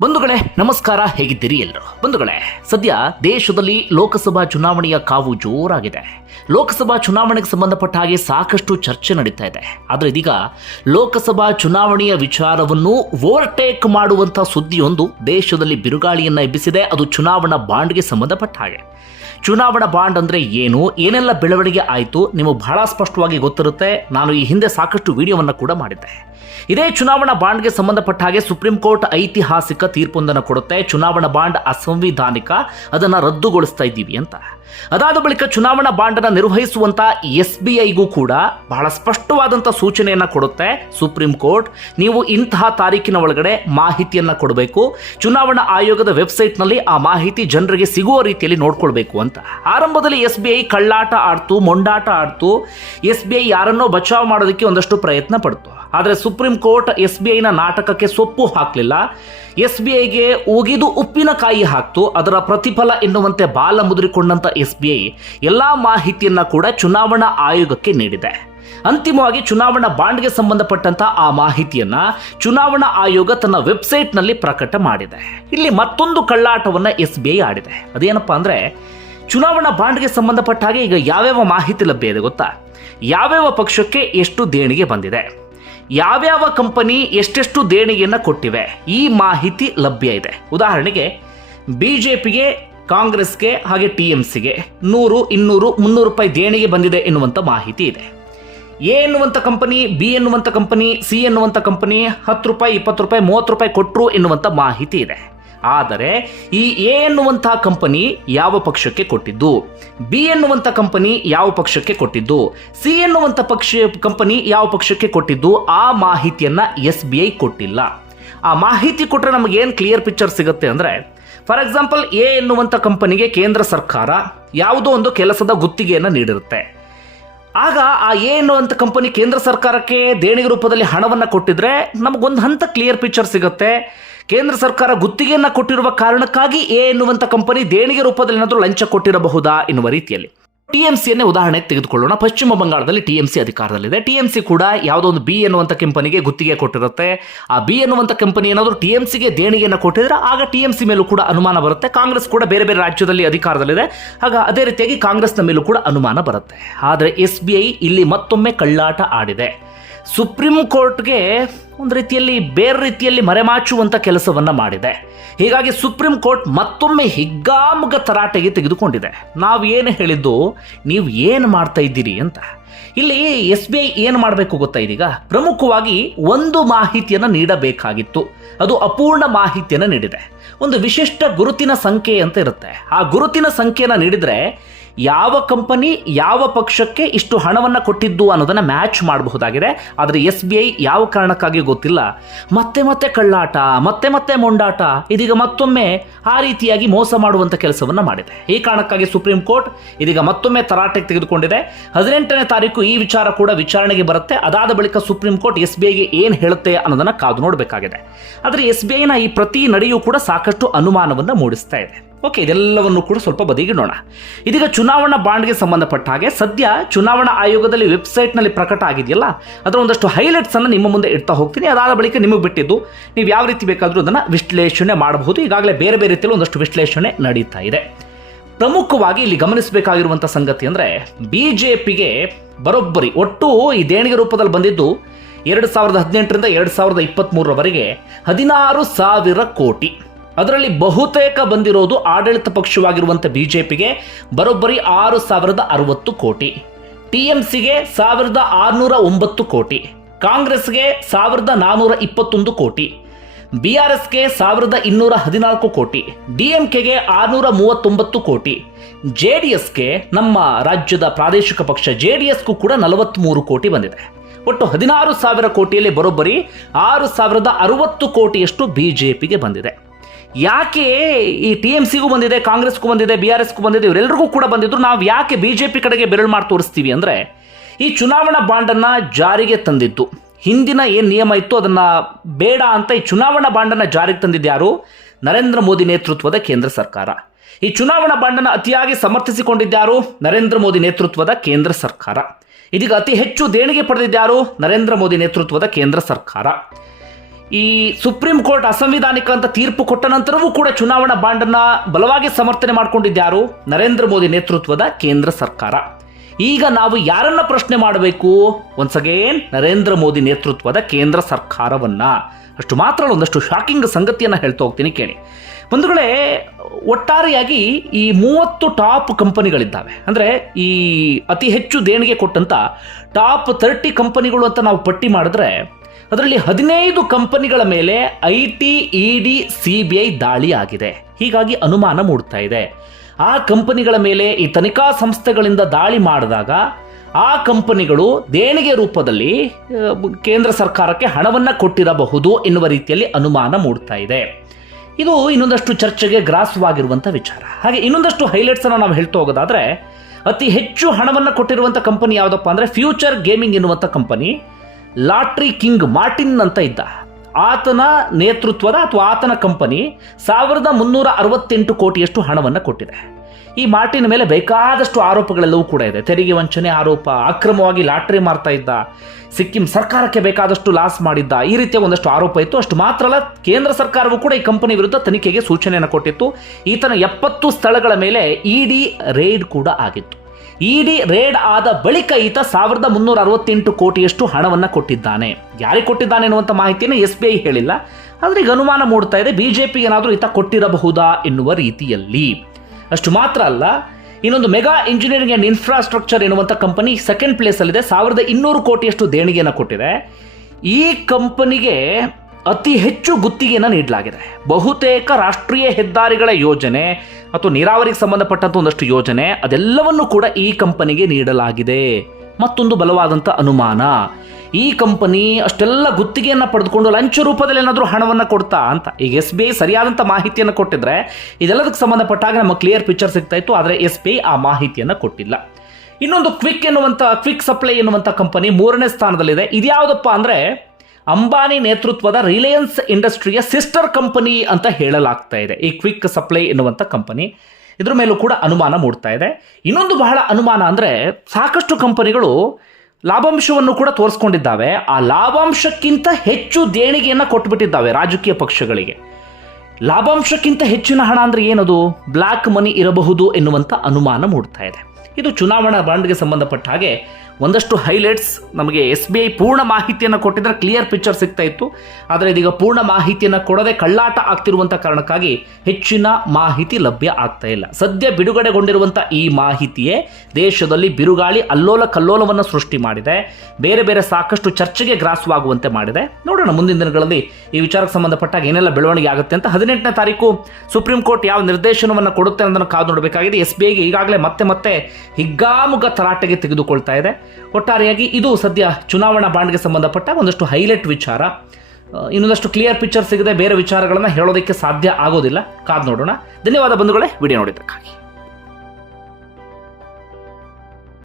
ಬಂಧುಗಳೇ, ನಮಸ್ಕಾರ, ಹೇಗಿದ್ದೀರಿ ಎಲ್ಲರೂ? ಬಂಧುಗಳೇ, ಸದ್ಯ ದೇಶದಲ್ಲಿ ಲೋಕಸಭಾ ಚುನಾವಣೆಯ ಕಾವು ಜೋರಾಗಿದೆ. ಲೋಕಸಭಾ ಚುನಾವಣೆಗೆ ಸಂಬಂಧಪಟ್ಟ ಹಾಗೆ ಸಾಕಷ್ಟು ಚರ್ಚೆ ನಡೀತಾ ಇದೆ. ಆದರೆ ಇದೀಗ ಲೋಕಸಭಾ ಚುನಾವಣೆಯ ವಿಚಾರವನ್ನು ಓವರ್ಟೇಕ್ ಮಾಡುವಂಥ ಸುದ್ದಿಯೊಂದು ದೇಶದಲ್ಲಿ ಬಿರುಗಾಳಿಯನ್ನ ಎಬ್ಬಿಸಿದೆ. ಅದು ಚುನಾವಣಾ ಬಾಂಡ್ಗೆ ಸಂಬಂಧಪಟ್ಟ ಹಾಗೆ. ಚುನಾವಣಾ ಬಾಂಡ್ ಅಂದರೆ ಏನು, ಏನೆಲ್ಲ ಬೆಳವಣಿಗೆ ಆಯಿತು, ನಿಮಗೆ ಬಹಳ ಸ್ಪಷ್ಟವಾಗಿ ಗೊತ್ತಿರುತ್ತೆ. ನಾನು ಈ ಹಿಂದೆ ಸಾಕಷ್ಟು ವಿಡಿಯೋವನ್ನು ಕೂಡ ಮಾಡಿದ್ದೆ. ಇದೇ ಚುನಾವಣಾ ಬಾಂಡ್ಗೆ ಸಂಬಂಧಪಟ್ಟ ಹಾಗೆ ಸುಪ್ರೀಂ ಕೋರ್ಟ್ ಐತಿಹಾಸಿಕ ತೀರ್ಪೊಂದನ್ನು ಕೊಡುತ್ತೆ. ಚುನಾವಣಾ ಬಾಂಡ್ ಅಸಂವಿಧಾನಿಕ, ಅದನ್ನು ರದ್ದುಗೊಳಿಸ್ತಾ ಇದ್ದೀವಿ ಅಂತ. ಅದಾದ ಬಳಿಕ ಚುನಾವಣಾ ಬಾಂಡನ್ನು ನಿರ್ವಹಿಸುವಂತ ಎಸ್ ಬಿ ಐಗೂ ಕೂಡ ಬಹಳ ಸ್ಪಷ್ಟವಾದಂಥ ಸೂಚನೆಯನ್ನು ಕೊಡುತ್ತೆ ಸುಪ್ರೀಂ ಕೋರ್ಟ್. ನೀವು ಇಂತಹ ತಾರೀಕಿನ ಒಳಗಡೆ ಮಾಹಿತಿಯನ್ನು ಕೊಡಬೇಕು. ಚುನಾವಣಾ ಆಯೋಗದ ವೆಬ್ಸೈಟ್ನಲ್ಲಿ ಆ ಮಾಹಿತಿ ಜನರಿಗೆ ಸಿಗುವ ರೀತಿಯಲ್ಲಿ ನೋಡ್ಕೊಳ್ಬೇಕು ಅಂತ. ಆರಂಭದಲ್ಲಿ ಎಸ್ ಬಿ ಐ ಕಳ್ಳಾಟ ಆಡ್ತು, ಮೊಂಡಾಟ ಆಡ್ತು. ಎಸ್ ಬಿ ಐ ಯಾರನ್ನೋ ಬಚಾವ್ ಮಾಡೋದಕ್ಕೆ ಒಂದಷ್ಟು ಪ್ರಯತ್ನ ಪಡ್ತು. ಆದರೆ ಸುಪ್ರೀಂ ಕೋರ್ಟ್ ಎಸ್ ಬಿ ಐನ ನಾಟಕಕ್ಕೆ ಸೊಪ್ಪು ಹಾಕಲಿಲ್ಲ. ಎಸ್ ಬಿ ಐಗೆ ಉಗಿದು ಉಪ್ಪಿನಕಾಯಿ ಹಾಕ್ತು. ಅದರ ಪ್ರತಿಫಲ ಎನ್ನುವಂತೆ ಬಾಲ ಮುದುರಿಕೊಂಡಂಥ ಎಸ್ ಬಿ ಐ ಎಲ್ಲ ಮಾಹಿತಿಯನ್ನ ಕೂಡ ಚುನಾವಣಾ ಆಯೋಗಕ್ಕೆ ನೀಡಿದೆ. ಅಂತಿಮವಾಗಿ ಚುನಾವಣಾ ಬಾಂಡ್ಗೆ ಸಂಬಂಧಪಟ್ಟಂತ ಆ ಮಾಹಿತಿಯನ್ನ ಚುನಾವಣಾ ಆಯೋಗ ತನ್ನ ವೆಬ್ಸೈಟ್ನಲ್ಲಿ ಪ್ರಕಟ ಮಾಡಿದೆ. ಇಲ್ಲಿ ಮತ್ತೊಂದು ಕಳ್ಳಾಟವನ್ನ ಎಸ್ ಬಿ ಐ ಆಡಿದೆ. ಅದೇನಪ್ಪ ಅಂದ್ರೆ ಚುನಾವಣಾ ಬಾಂಡ್ಗೆ ಸಂಬಂಧಪಟ್ಟ ಹಾಗೆ ಈಗ ಯಾವ್ಯಾವ ಮಾಹಿತಿ ಲಭ್ಯ ಇದೆ ಗೊತ್ತಾ? ಯಾವ್ಯಾವ ಪಕ್ಷಕ್ಕೆ ಎಷ್ಟು ದೇಣಿಗೆ ಬಂದಿದೆ? ಯಾವ್ಯಾವ ಕಂಪನಿ ಎಷ್ಟೆಷ್ಟು ದೇಣಿಗೆಯನ್ನು ಕೊಟ್ಟಿವೆ? ಈ ಮಾಹಿತಿ ಲಭ್ಯ ಇದೆ. ಉದಾಹರಣೆಗೆ ಬಿ ಜೆ ಪಿಗೆ ಕಾಂಗ್ರೆಸ್ಗೆ, ಹಾಗೆ ಟಿ ಎಂ ಸಿಗೆ ನೂರು, ಇನ್ನೂರು, ಮುನ್ನೂರು ರೂಪಾಯಿ ದೇಣಿಗೆ ಬಂದಿದೆ ಎನ್ನುವಂಥ ಮಾಹಿತಿ ಇದೆ. ಎ ಎನ್ನುವಂಥ ಕಂಪನಿ, ಬಿ ಎನ್ನುವಂಥ ಕಂಪನಿ, ಸಿ ಎನ್ನುವಂಥ ಕಂಪನಿ, ಹತ್ತು ರೂಪಾಯಿ, ಇಪ್ಪತ್ತು ರೂಪಾಯಿ, ಮೂವತ್ತು ರೂಪಾಯಿ ಕೊಟ್ಟರು ಎನ್ನುವಂಥ ಮಾಹಿತಿ ಇದೆ. ಆದರೆ ಈ ಎ ಎನ್ನುವಂತಹ ಕಂಪನಿ ಯಾವ ಪಕ್ಷಕ್ಕೆ ಕೊಟ್ಟಿದ್ದು? ಬಿ ಎನ್ನುವಂಥ ಕಂಪನಿ ಯಾವ ಪಕ್ಷಕ್ಕೆ ಕೊಟ್ಟಿದ್ದು? ಸಿ ಎನ್ನುವಂಥ ಪಕ್ಷ ಕಂಪನಿ ಯಾವ ಪಕ್ಷಕ್ಕೆ ಕೊಟ್ಟಿದ್ದು? ಆ ಮಾಹಿತಿಯನ್ನು ಎಸ್ ಬಿ ಐ ಕೊಟ್ಟಿಲ್ಲ. ಆ ಮಾಹಿತಿ ಕೊಟ್ಟರೆ ನಮಗೇನು ಕ್ಲಿಯರ್ ಪಿಕ್ಚರ್ ಸಿಗುತ್ತೆ ಅಂದರೆ ಫಾರ್ ಎಕ್ಸಾಂಪಲ್ ಎ ಎನ್ನುವಂಥ ಕಂಪನಿಗೆ ಕೇಂದ್ರ ಸರ್ಕಾರ ಯಾವುದೋ ಒಂದು ಕೆಲಸದ ಗುತ್ತಿಗೆಯನ್ನು ನೀಡಿರುತ್ತೆ. ಆಗ ಆ ಎ ಎನ್ನುವಂಥ ಕಂಪನಿ ಕೇಂದ್ರ ಸರ್ಕಾರಕ್ಕೆ ದೇಣಿಗೆ ರೂಪದಲ್ಲಿ ಹಣವನ್ನು ಕೊಟ್ಟಿದ್ರೆ ನಮಗೊಂದು ಹಂತ ಕ್ಲಿಯರ್ ಪಿಕ್ಚರ್ ಸಿಗುತ್ತೆ. ಕೇಂದ್ರ ಸರ್ಕಾರ ಗುತ್ತಿಗೆಯನ್ನು ಕೊಟ್ಟಿರುವ ಕಾರಣಕ್ಕಾಗಿ ಎ ಎನ್ನುವಂಥ ಕಂಪನಿ ದೇಣಿಗೆ ರೂಪದಲ್ಲಿ ಏನಾದರೂ ಲಂಚ ಕೊಟ್ಟಿರಬಹುದಾ ಎನ್ನುವ ರೀತಿಯಲ್ಲಿ. ಟಿ ಎಂ ಸಿಯನ್ನೇ ಉದಾಹರಣೆಗೆ ತೆಗೆದುಕೊಳ್ಳೋಣ. ಪಶ್ಚಿಮ ಬಂಗಾಳದಲ್ಲಿ ಟಿ ಎಂ ಸಿ ಅಧಿಕಾರದಲ್ಲಿದೆ. ಟಿ ಎಂ ಸಿ ಕೂಡ ಯಾವುದೋ ಒಂದು ಬಿ ಎನ್ನುವಂಥ ಕಂಪನಿಗೆ ಗುತ್ತಿಗೆ ಕೊಟ್ಟಿರುತ್ತೆ. ಆ ಬಿ ಎನ್ನುವಂಥ ಕಂಪನಿ ಏನಾದರೂ ಟಿ ಎಂ ಸಿಗೆ ದೇಣಿಗೆಯನ್ನು ಕೊಟ್ಟಿದ್ರೆ ಆಗ ಟಿ ಎಂ ಸಿ ಮೇಲೂ ಕೂಡ ಅನುಮಾನ ಬರುತ್ತೆ. ಕಾಂಗ್ರೆಸ್ ಕೂಡ ಬೇರೆ ಬೇರೆ ರಾಜ್ಯದಲ್ಲಿ ಅಧಿಕಾರದಲ್ಲಿದೆ. ಆಗ ಅದೇ ರೀತಿಯಾಗಿ ಕಾಂಗ್ರೆಸ್ನ ಮೇಲೂ ಕೂಡ ಅನುಮಾನ ಬರುತ್ತೆ. ಆದರೆ ಎಸ್ ಬಿ ಐ ಇಲ್ಲಿ ಮತ್ತೊಮ್ಮೆ ಕಳ್ಳಾಟ ಆಡಿದೆ. ಸುಪ್ರೀಂ ಕೋರ್ಟ್ಗೆ ಒಂದು ರೀತಿಯಲ್ಲಿ ಬೇರೆ ರೀತಿಯಲ್ಲಿ ಮರೆಮಾಚುವಂಥ ಕೆಲಸವನ್ನು ಮಾಡಿದೆ. ಹೀಗಾಗಿ ಸುಪ್ರೀಂ ಕೋರ್ಟ್ ಮತ್ತೊಮ್ಮೆ ಹಿಗ್ಗಾಮುಗ ತರಾಟೆಗೆ ತೆಗೆದುಕೊಂಡಿದೆ. ನಾವು ಏನು ಹೇಳಿದ್ದು? ನೀವು ಏನು ಮಾಡ್ತಾ ಇದ್ದೀರಿ ಅಂತ. ಇಲ್ಲಿ ಎಸ್ ಬಿ ಐ ಏನು ಮಾಡಬೇಕು ಗೊತ್ತಾ ಇದೀಗ? ಪ್ರಮುಖವಾಗಿ ಒಂದು ಮಾಹಿತಿಯನ್ನು ನೀಡಬೇಕಾಗಿತ್ತು. ಅದು ಅಪೂರ್ಣ ಮಾಹಿತಿಯನ್ನು ನೀಡಿದೆ. ಒಂದು ವಿಶಿಷ್ಟ ಗುರುತಿನ ಸಂಖ್ಯೆ ಅಂತ ಇರುತ್ತೆ. ಆ ಗುರುತಿನ ಸಂಖ್ಯೆಯನ್ನು ನೀಡಿದರೆ ಯಾವ ಕಂಪನಿ ಯಾವ ಪಕ್ಷಕ್ಕೆ ಇಷ್ಟು ಹಣವನ್ನು ಕೊಟ್ಟಿದ್ದು ಅನ್ನೋದನ್ನು ಮ್ಯಾಚ್ ಮಾಡಬಹುದಾಗಿದೆ. ಆದರೆ ಎಸ್ ಬಿ ಐ ಯಾವ ಕಾರಣಕ್ಕಾಗಿ ಗೊತ್ತಿಲ್ಲ. ಮತ್ತೆ ಮತ್ತೆ ಕಳ್ಳಾಟ, ಮತ್ತೆ ಮತ್ತೆ ಮೊಂಡಾಟ, ಇದೀಗ ಮತ್ತೊಮ್ಮೆ ಆ ರೀತಿಯಾಗಿ ಮೋಸ ಮಾಡುವಂಥ ಕೆಲಸವನ್ನು ಮಾಡಿದೆ. ಈ ಕಾರಣಕ್ಕಾಗಿ ಸುಪ್ರೀಂ ಕೋರ್ಟ್ ಇದೀಗ ಮತ್ತೊಮ್ಮೆ ತರಾಟೆಗೆ ತೆಗೆದುಕೊಂಡಿದೆ. ಹದಿನೆಂಟನೇ ತಾರೀಕು ಈ ವಿಚಾರ ಕೂಡ ವಿಚಾರಣೆಗೆ ಬರುತ್ತೆ. ಅದಾದ ಬಳಿಕ ಸುಪ್ರೀಂ ಕೋರ್ಟ್ ಎಸ್ ಬಿ ಐಗೆ ಏನು ಹೇಳುತ್ತೆ ಅನ್ನೋದನ್ನು ಕಾದು ನೋಡಬೇಕಾಗಿದೆ. ಆದರೆ ಎಸ್ ಬಿ ಐನ ಈ ಪ್ರತಿ ನಡೆಯೂ ಕೂಡ ಸಾಕಷ್ಟು ಅನುಮಾನವನ್ನು ಮೂಡಿಸ್ತಾ ಇದೆ. ಓಕೆ, ಇದೆಲ್ಲವನ್ನು ಕೂಡ ಸ್ವಲ್ಪ ಬದಿಗಿಡೋಣ ಇದೀಗ ಚುನಾವಣಾ ಬಾಂಡ್ಗೆ ಸಂಬಂಧಪಟ್ಟ ಹಾಗೆ ಸದ್ಯ ಚುನಾವಣಾ ಆಯೋಗದಲ್ಲಿ ವೆಬ್ಸೈಟ್ನಲ್ಲಿ ಪ್ರಕಟ ಆಗಿದೆಯಲ್ಲ, ಅದರ ಒಂದಷ್ಟು ಹೈಲೈಟ್ಸನ್ನು ನಿಮ್ಮ ಮುಂದೆ ಇಡ್ತಾ ಹೋಗ್ತೀನಿ. ಅದಾದ ಬಳಿಕ ನಿಮಗೆ ಬಿಟ್ಟಿದ್ದು, ನೀವು ಯಾವ ರೀತಿ ಬೇಕಾದರೂ ಅದನ್ನು ವಿಶ್ಲೇಷಣೆ ಮಾಡಬಹುದು. ಈಗಾಗಲೇ ಬೇರೆ ಬೇರೆ ರೀತಿಯಲ್ಲಿ ಒಂದಷ್ಟು ವಿಶ್ಲೇಷಣೆ ನಡೀತಾ ಇದೆ. ಪ್ರಮುಖವಾಗಿ ಇಲ್ಲಿ ಗಮನಿಸಬೇಕಾಗಿರುವಂಥ ಸಂಗತಿ ಅಂದರೆ ಬಿ ಜೆ ಪಿಗೆ ಬರೋಬ್ಬರಿ, ಒಟ್ಟು ಈ ದೇಣಿಗೆ ರೂಪದಲ್ಲಿ ಬಂದಿದ್ದು ಎರಡು ಸಾವಿರದ ಹದಿನೆಂಟರಿಂದ ಎರಡು ಸಾವಿರದ ಇಪ್ಪತ್ತ್ಮೂರರವರೆಗೆ ಹದಿನಾರು ಸಾವಿರ ಕೋಟಿ. ಅದರಲ್ಲಿ ಬಹುತೇಕ ಬಂದಿರೋದು ಆಡಳಿತ ಪಕ್ಷವಾಗಿರುವಂಥ ಬಿ ಜೆ ಪಿಗೆ ಬರೋಬ್ಬರಿ ಆರು ಸಾವಿರದ ಅರವತ್ತು ಕೋಟಿ. ಟಿ ಎಂ ಸಿಗೆ ಸಾವಿರದ ಆರುನೂರ ಒಂಬತ್ತು ಕೋಟಿ. ಕಾಂಗ್ರೆಸ್ಗೆ ಸಾವಿರದ ನಾನ್ನೂರ ಇಪ್ಪತ್ತೊಂದು ಕೋಟಿ. ಬಿ ಆರ್ ಎಸ್ಗೆ ಸಾವಿರದ ಇನ್ನೂರ ಹದಿನಾಲ್ಕು ಕೋಟಿ. ಡಿ ಎಂ ಕೆಗೆ ಆರುನೂರ ಮೂವತ್ತೊಂಬತ್ತು ಕೋಟಿ. ಜೆ ಡಿ ಎಸ್ಗೆ ನಮ್ಮ ರಾಜ್ಯದ ಪ್ರಾದೇಶಿಕ ಪಕ್ಷ ಜೆ ಡಿ ಎಸ್ಗೂ ಕೂಡ ನಲವತ್ತ್ಮೂರು ಕೋಟಿ ಬಂದಿದೆ. ಒಟ್ಟು ಹದಿನಾರು ಸಾವಿರ ಕೋಟಿಯಲ್ಲಿ ಬರೋಬ್ಬರಿ ಆರು ಸಾವಿರದ ಅರವತ್ತು ಕೋಟಿಯಷ್ಟು ಬಿ ಬಂದಿದೆ. ಯಾಕೆ ಈ ಟಿ ಎಂ ಸಿಗೂ ಬಂದಿದೆ, ಕಾಂಗ್ರೆಸ್ಗೂ ಬಂದಿದೆ, ಬಿ ಆರ್ ಎಸ್ಗೂ ಬಂದಿದೆ ಇವರೆಲ್ಲರಿಗೂ ಕೂಡ ಬಂದಿದ್ರು, ನಾವು ಯಾಕೆ ಬಿ ಜೆ ಪಿ ಕಡೆಗೆ ಬೆರಳು ಮಾಡಿ ತೋರಿಸ್ತೀವಿ ಅಂದರೆ ಈ ಚುನಾವಣಾ ಬಾಂಡನ್ನು ಜಾರಿಗೆ ತಂದಿತ್ತು. ಹಿಂದಿನ ಏನು ನಿಯಮ ಇತ್ತು ಅದನ್ನು ಬೇಡ ಅಂತ ಈ ಚುನಾವಣಾ ಬಾಂಡನ್ನು ಜಾರಿಗೆ ತಂದಿದ್ದು ಯಾರು? ನರೇಂದ್ರ ಮೋದಿ ನೇತೃತ್ವದ ಕೇಂದ್ರ ಸರ್ಕಾರ. ಈ ಚುನಾವಣಾ ಬಾಂಡನ್ನು ಅತಿಯಾಗಿ ಸಮರ್ಥಿಸಿಕೊಂಡಿದ್ದಾರು ನರೇಂದ್ರ ಮೋದಿ ನೇತೃತ್ವದ ಕೇಂದ್ರ ಸರ್ಕಾರ. ಇದೀಗ ಅತಿ ಹೆಚ್ಚು ದೇಣಿಗೆ ಪಡೆದಿದ್ದಾರು ನರೇಂದ್ರ ಮೋದಿ ನೇತೃತ್ವದ ಕೇಂದ್ರ ಸರ್ಕಾರ. ಈ ಸುಪ್ರೀಂ ಕೋರ್ಟ್ ಅಸಂವಿಧಾನಿಕ ಅಂತ ತೀರ್ಪು ಕೊಟ್ಟ ನಂತರವೂ ಕೂಡ ಚುನಾವಣಾ ಬಾಂಡನ್ನ ಬಲವಾಗಿ ಸಮರ್ಥನೆ ಮಾಡಿಕೊಂಡಿದ್ಯಾರು ನರೇಂದ್ರ ಮೋದಿ ನೇತೃತ್ವದ ಕೇಂದ್ರ ಸರ್ಕಾರ. ಈಗ ನಾವು ಯಾರನ್ನ ಪ್ರಶ್ನೆ ಮಾಡಬೇಕು? ಒನ್ಸ್ ಅಗೇನ್ ನರೇಂದ್ರ ಮೋದಿ ನೇತೃತ್ವದ ಕೇಂದ್ರ ಸರ್ಕಾರವನ್ನ. ಅಷ್ಟು ಮಾತ್ರ ಒಂದಷ್ಟು ಶಾಕಿಂಗ್ ಸಂಗತಿಯನ್ನ ಹೇಳ್ತಾ ಹೋಗ್ತೀನಿ ಕೇಳಿ. ಬಂಧುಗಳೇ, ಒಟ್ಟಾರೆಯಾಗಿ ಈ ಮೂವತ್ತು ಟಾಪ್ ಕಂಪನಿಗಳಿದ್ದಾವೆ. ಅಂದರೆ ಈ ಅತಿ ಹೆಚ್ಚು ದೇಣಿಗೆ ಕೊಟ್ಟಂತ ಟಾಪ್ ತರ್ಟಿ ಕಂಪನಿಗಳು ಅಂತ ನಾವು ಪಟ್ಟಿ ಮಾಡಿದ್ರೆ ಅದರಲ್ಲಿ ಹದಿನೈದು ಕಂಪನಿಗಳ ಮೇಲೆ I T, E D, C B I ದಾಳಿ ಆಗಿದೆ ಹೀಗಾಗಿ ಅನುಮಾನ ಮೂಡ್ತಾ ಇದೆ. ಆ ಕಂಪನಿಗಳ ಮೇಲೆ ಈ ತನಿಖಾ ಸಂಸ್ಥೆಗಳಿಂದ ದಾಳಿ ಮಾಡಿದಾಗ ಆ ಕಂಪನಿಗಳು ದೇಣಿಗೆ ರೂಪದಲ್ಲಿ ಕೇಂದ್ರ ಸರ್ಕಾರಕ್ಕೆ ಹಣವನ್ನು ಕೊಟ್ಟಿರಬಹುದು ಎನ್ನುವ ರೀತಿಯಲ್ಲಿ ಅನುಮಾನ ಮೂಡ್ತಾ ಇದೆ. ಇದು ಇನ್ನೊಂದಷ್ಟು ಚರ್ಚೆಗೆ ಗ್ರಾಸವಾಗಿರುವಂಥ ವಿಚಾರ. ಹಾಗೆ ಇನ್ನೊಂದಷ್ಟು ಹೈಲೈಟ್ಸನ್ನು ನಾವು ಹೇಳ್ತಾ ಹೋಗೋದಾದರೆ, ಅತಿ ಹೆಚ್ಚು ಹಣವನ್ನು ಕೊಟ್ಟಿರುವಂಥ ಕಂಪನಿ ಯಾವುದಪ್ಪ ಅಂದರೆ ಫ್ಯೂಚರ್ ಗೇಮಿಂಗ್ ಎನ್ನುವಂಥ ಕಂಪನಿ. ಲಾಟ್ರಿ ಕಿಂಗ್ ಮಾರ್ಟಿನ್ ಅಂತ ಇದ್ದ. ಆತನ ನೇತೃತ್ವದ ಅಥವಾ ಆತನ ಕಂಪನಿ ಸಾವಿರದ ಮುನ್ನೂರ ಅರವತ್ತೆಂಟು ಕೋಟಿಯಷ್ಟು ಹಣವನ್ನು ಕೊಟ್ಟಿದೆ. ಈ ಮಾರ್ಟಿನ್ ಮೇಲೆ ಬೇಕಾದಷ್ಟು ಆರೋಪಗಳೆಲ್ಲವೂ ಕೂಡ ಇದೆ. ತೆರಿಗೆ ವಂಚನೆ ಆರೋಪ, ಅಕ್ರಮವಾಗಿ ಲಾಟ್ರಿ ಮಾರ್ತಾ ಇದ್ದ, ಸಿಕ್ಕಿಂ ಸರ್ಕಾರಕ್ಕೆ ಬೇಕಾದಷ್ಟು ಲಾಸ್ ಮಾಡಿದ್ದ, ಈ ರೀತಿಯ ಒಂದಷ್ಟು ಆರೋಪ ಇತ್ತು. ಅಷ್ಟು ಮಾತ್ರ ಅಲ್ಲ, ಕೇಂದ್ರ ಸರ್ಕಾರವು ಕೂಡ ಈ ಕಂಪನಿ ವಿರುದ್ಧ ತನಿಖೆಗೆ ಸೂಚನೆಯನ್ನು ಕೊಟ್ಟಿತ್ತು. ಈತನ ಎಪ್ಪತ್ತು ಸ್ಥಳಗಳ ಮೇಲೆ ಇಡಿ ರೇಡ್ ಕೂಡ ಆಗಿತ್ತು. ಇಡಿ ರೇಡ್ ಆದ ಬಳಿಕ ಈತ ಸಾವಿರದ ಮುನ್ನೂರ ಅರವತ್ತೆಂಟು ಕೋಟಿಯಷ್ಟು ಹಣವನ್ನು ಕೊಟ್ಟಿದ್ದಾನೆ. ಯಾರಿಗೆ ಕೊಟ್ಟಿದ್ದಾನೆ ಎನ್ನುವಂಥ ಮಾಹಿತಿಯನ್ನು ಎಸ್ ಬಿ ಐ ಹೇಳಿಲ್ಲ. ಆದರೆ ಈಗ ಅನುಮಾನ ಮೂಡ್ತಾ ಇದೆ ಬಿಜೆಪಿ ಏನಾದರೂ ಈತ ಕೊಟ್ಟಿರಬಹುದಾ ಎನ್ನುವ ರೀತಿಯಲ್ಲಿ. ಅಷ್ಟು ಮಾತ್ರ ಅಲ್ಲ, ಇನ್ನೊಂದು ಮೆಗಾ ಇಂಜಿನಿಯರಿಂಗ್ ಆ್ಯಂಡ್ ಇನ್ಫ್ರಾಸ್ಟ್ರಕ್ಚರ್ ಎನ್ನುವಂಥ ಕಂಪನಿ ಸೆಕೆಂಡ್ ಪ್ಲೇಸಲ್ಲಿದೆ ಸಾವಿರದ ಇನ್ನೂರು ಕೋಟಿಯಷ್ಟು ದೇಣಿಗೆಯನ್ನು ಕೊಟ್ಟಿದೆ. ಈ ಕಂಪನಿಗೆ ಅತಿ ಹೆಚ್ಚು ಗುತ್ತಿಗೆಯನ್ನು ನೀಡಲಾಗಿದೆ. ಬಹುತೇಕ ರಾಷ್ಟ್ರೀಯ ಹೆದ್ದಾರಿಗಳ ಯೋಜನೆ ಅಥವಾ ನೀರಾವರಿಗೆ ಸಂಬಂಧಪಟ್ಟಂತ ಒಂದಷ್ಟು ಯೋಜನೆ, ಅದೆಲ್ಲವನ್ನೂ ಕೂಡ ಈ ಕಂಪನಿಗೆ ನೀಡಲಾಗಿದೆ. ಮತ್ತೊಂದು ಬಲವಾದಂಥ ಅನುಮಾನ, ಈ ಕಂಪನಿ ಅಷ್ಟೆಲ್ಲ ಗುತ್ತಿಗೆಯನ್ನು ಪಡೆದುಕೊಂಡು ಲಂಚ ರೂಪದಲ್ಲಿ ಏನಾದರೂ ಹಣವನ್ನು ಕೊಡ್ತಾ ಅಂತ. ಈಗ ಎಸ್ ಬಿ ಐ ಸರಿಯಾದಂಥ ಮಾಹಿತಿಯನ್ನು ಕೊಟ್ಟಿದ್ರೆ ಇದೆಲ್ಲದಕ್ಕೆ ಸಂಬಂಧಪಟ್ಟಾಗ ನಮಗೆ ಕ್ಲಿಯರ್ ಪಿಕ್ಚರ್ ಸಿಗ್ತಾ ಇತ್ತು, ಆದರೆ ಎಸ್ ಬಿ ಐ ಆ ಮಾಹಿತಿಯನ್ನು ಕೊಟ್ಟಿಲ್ಲ. ಇನ್ನೊಂದು ಕ್ವಿಕ್ ಎನ್ನುವಂಥ ಕ್ವಿಕ್ ಸಪ್ಲೈ ಎನ್ನುವಂಥ ಕಂಪನಿ ಮೂರನೇ ಸ್ಥಾನದಲ್ಲಿದೆ. ಇದ್ಯಾವುದಪ್ಪ ಅಂದರೆ ಅಂಬಾನಿ ನೇತೃತ್ವದ ರಿಲಯನ್ಸ್ ಇಂಡಸ್ಟ್ರಿಯ ಸಿಸ್ಟರ್ ಕಂಪನಿ ಅಂತ ಹೇಳಲಾಗ್ತಾ ಇದೆ. ಈ ಕ್ವಿಕ್ ಸಪ್ಲೈ ಎನ್ನುವಂಥ ಕಂಪನಿ. ಇದ್ರ ಮೇಲೂ ಕೂಡ ಅನುಮಾನ ಮೂಡ್ತಾ ಇದೆ. ಇನ್ನೊಂದು ಬಹಳ ಅನುಮಾನ ಅಂದರೆ ಸಾಕಷ್ಟು ಕಂಪನಿಗಳು ಲಾಭಾಂಶವನ್ನು ಕೂಡ ತೋರಿಸ್ಕೊಂಡಿದ್ದಾವೆ. ಆ ಲಾಭಾಂಶಕ್ಕಿಂತ ಹೆಚ್ಚು ದೇಣಿಗೆಯನ್ನು ಕೊಟ್ಬಿಟ್ಟಿದ್ದಾವೆ ರಾಜಕೀಯ ಪಕ್ಷಗಳಿಗೆ. ಲಾಭಾಂಶಕ್ಕಿಂತ ಹೆಚ್ಚಿನ ಹಣ ಅಂದರೆ ಏನದು? ಬ್ಲ್ಯಾಕ್ ಮನಿ ಇರಬಹುದು ಎನ್ನುವಂಥ ಅನುಮಾನ ಮೂಡ್ತಾ ಇದೆ. ಇದು ಚುನಾವಣಾ ಬಾಂಡ್ಗೆ ಸಂಬಂಧಪಟ್ಟ ಹಾಗೆ ಒಂದಷ್ಟು ಹೈಲೈಟ್ಸ್ ನಮಗೆ ಎಸ್ ಬಿ ಐ ಪೂರ್ಣ ಮಾಹಿತಿಯನ್ನು ಕೊಟ್ಟಿದ್ರೆ ಕ್ಲಿಯರ್ ಪಿಕ್ಚರ್ ಸಿಗ್ತಾ ಇತ್ತು. ಆದರೆ ಇದೀಗ ಪೂರ್ಣ ಮಾಹಿತಿಯನ್ನು ಕೊಡದೆ ಕಳ್ಳಾಟ ಆಗ್ತಿರುವಂಥ ಕಾರಣಕ್ಕಾಗಿ ಹೆಚ್ಚಿನ ಮಾಹಿತಿ ಲಭ್ಯ ಆಗ್ತಾ ಇಲ್ಲ. ಸದ್ಯ ಬಿಡುಗಡೆಗೊಂಡಿರುವಂಥ ಈ ಮಾಹಿತಿಯೇ ದೇಶದಲ್ಲಿ ಬಿರುಗಾಳಿ ಅಲ್ಲೋಲ ಕಲ್ಲೋಲವನ್ನು ಸೃಷ್ಟಿ ಮಾಡಿದೆ. ಬೇರೆ ಬೇರೆ ಸಾಕಷ್ಟು ಚರ್ಚೆಗೆ ಗ್ರಾಸವಾಗುವಂತೆ ಮಾಡಿದೆ. ನೋಡೋಣ ಮುಂದಿನ ದಿನಗಳಲ್ಲಿ ಈ ವಿಚಾರಕ್ಕೆ ಸಂಬಂಧಪಟ್ಟಾಗ ಏನೆಲ್ಲ ಬೆಳವಣಿಗೆ ಆಗುತ್ತೆ ಅಂತ. ಹದಿನೆಂಟನೇ ತಾರೀಕು ಸುಪ್ರೀಂ ಕೋರ್ಟ್ ಯಾವ ನಿರ್ದೇಶನವನ್ನು ಕೊಡುತ್ತೆ ಅನ್ನೋದನ್ನು ಕಾದು ನೋಡಬೇಕಾಗಿದೆ. ಎಸ್ ಬಿ ಐಗೆ ಈಗಾಗಲೇ ಮತ್ತೆ ಮತ್ತೆ ಹಿಗ್ಗಾಮುಗ ತರಾಟೆಗೆ ತೆಗೆದುಕೊಳ್ತಾ ಇದೆ. ಒಟ್ಟಾರೆಯಾಗಿ ಇದು ಸದ್ಯ ಚುನಾವಣಾ ಬಾಂಡ್ಗೆ ಸಂಬಂಧಪಟ್ಟ ಒಂದಷ್ಟು ಹೈಲೈಟ್ ವಿಚಾರ. ಇನ್ನೊಂದಷ್ಟು ಕ್ಲಿಯರ್ ಪಿಕ್ಚರ್ ಸಿಗದೆ ಬೇರೆ ವಿಚಾರಗಳನ್ನು ಹೇಳೋದಕ್ಕೆ ಸಾಧ್ಯ ಆಗೋದಿಲ್ಲ. ಕಾದು ನೋಡೋಣ. ಧನ್ಯವಾದ ಬಂಧುಗಳೇ, ವಿಡಿಯೋ ನೋಡಿದ್ದಕ್ಕಾಗಿ.